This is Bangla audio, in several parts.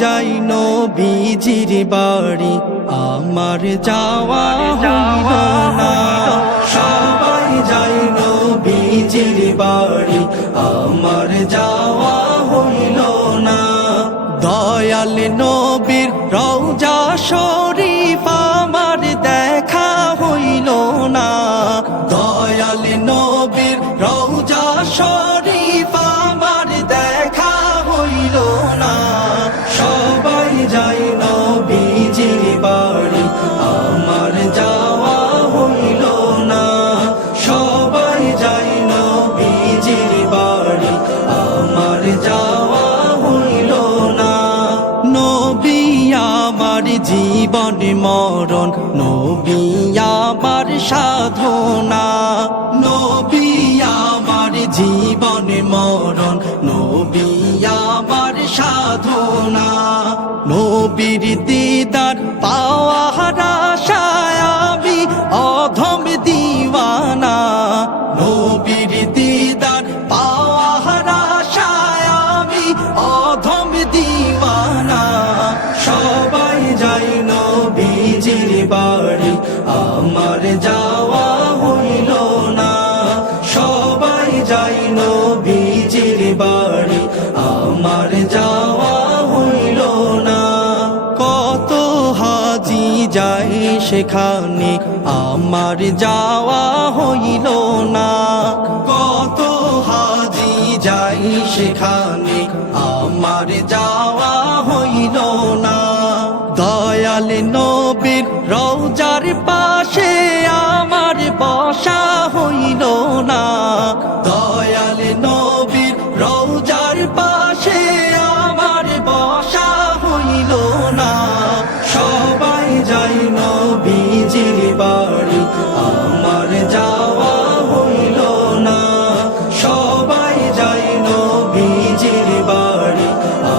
যাই নবীজির বাড়ি, আমার যাওয়া হইল না। সবাই যাই নবীজির বাড়ি, আমার যাওয়া হইল না। দয়াল নবীর রওজা শরীফ আমার দেখা হইল না। দয়াল নবীর রওজা শরীফ আমার দেখা হইল না। সবাই যাই নবীজির বাড়ি, আমার যাওয়া হইল না। সবাই যাই নবীজির বাড়ি, আমার যাওয়া হইল না। নবী আমার জীবন মরণ, নবী আমার সাধনা। নবী আমার জীবন মরণ, নবী আমার সাধনা। নবীর দিদার পাওয়ার আশায় আমি অধম দিওয়ানা। নবীর দিদার পাওয়ার আশায় আমি অধম দিওয়ানা। সবাই যাই নবীজির বাড়ি, আমার যাওয়া হইল না। সবাই যাই নবীজির বাড়ি, আমার যাওয়া হইল না। কত হাজি যাই সেখানে, আমার যাওয়া হইল না। কত হাজি যাই সেখানে, আমার যাওয়া হইল না। দয়াল নবীর রওজার পাশে আমার বসা হইল না। দয়াল নবীর রওজার পাশে আমার বসা হইল না। সবাই যাই নবীজির বাড়ি, আমার যাওয়া হইল না। সবাই যাই নবীজির বাড়ি,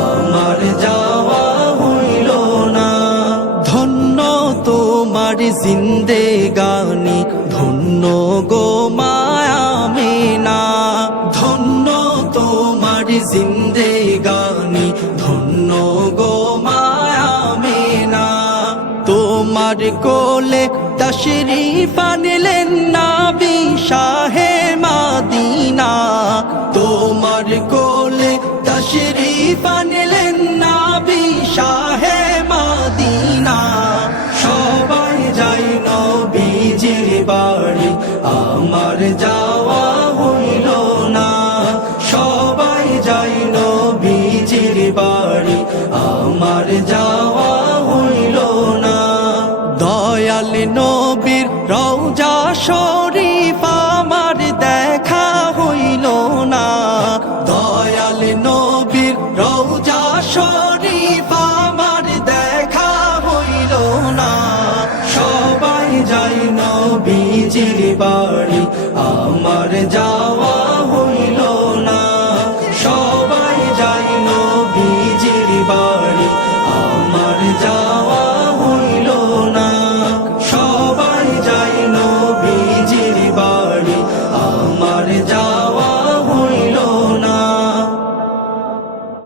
আমার যাওয়া হইল না। ধন্য তোমার জিন্দেগানি, ধন্য গো মায়ামিনা। ধন্য তোমার জিন্দেগানি, ধন্য গো মায়ামিনা। তোমার কোলে তশরিফ আনলেন নবী শাহে মদিনা। তোমার কোলে তশরিফ আনলেন নবী শাহে মদিনা। সবাই যাই নবীজির বাড়ি, আমার যাওয়া হইল না। সবাই যাই নবীজির বাড়ি, আমার যাওয়া হইল না। দয়াল নবীর রওজা শরীফ আমার দেখা হইল না। দয়াল নবীর রওজা শরীফ আমার দেখা হইল না। সবাই যাই নবীজির বাড়ি, আমার যাওয়া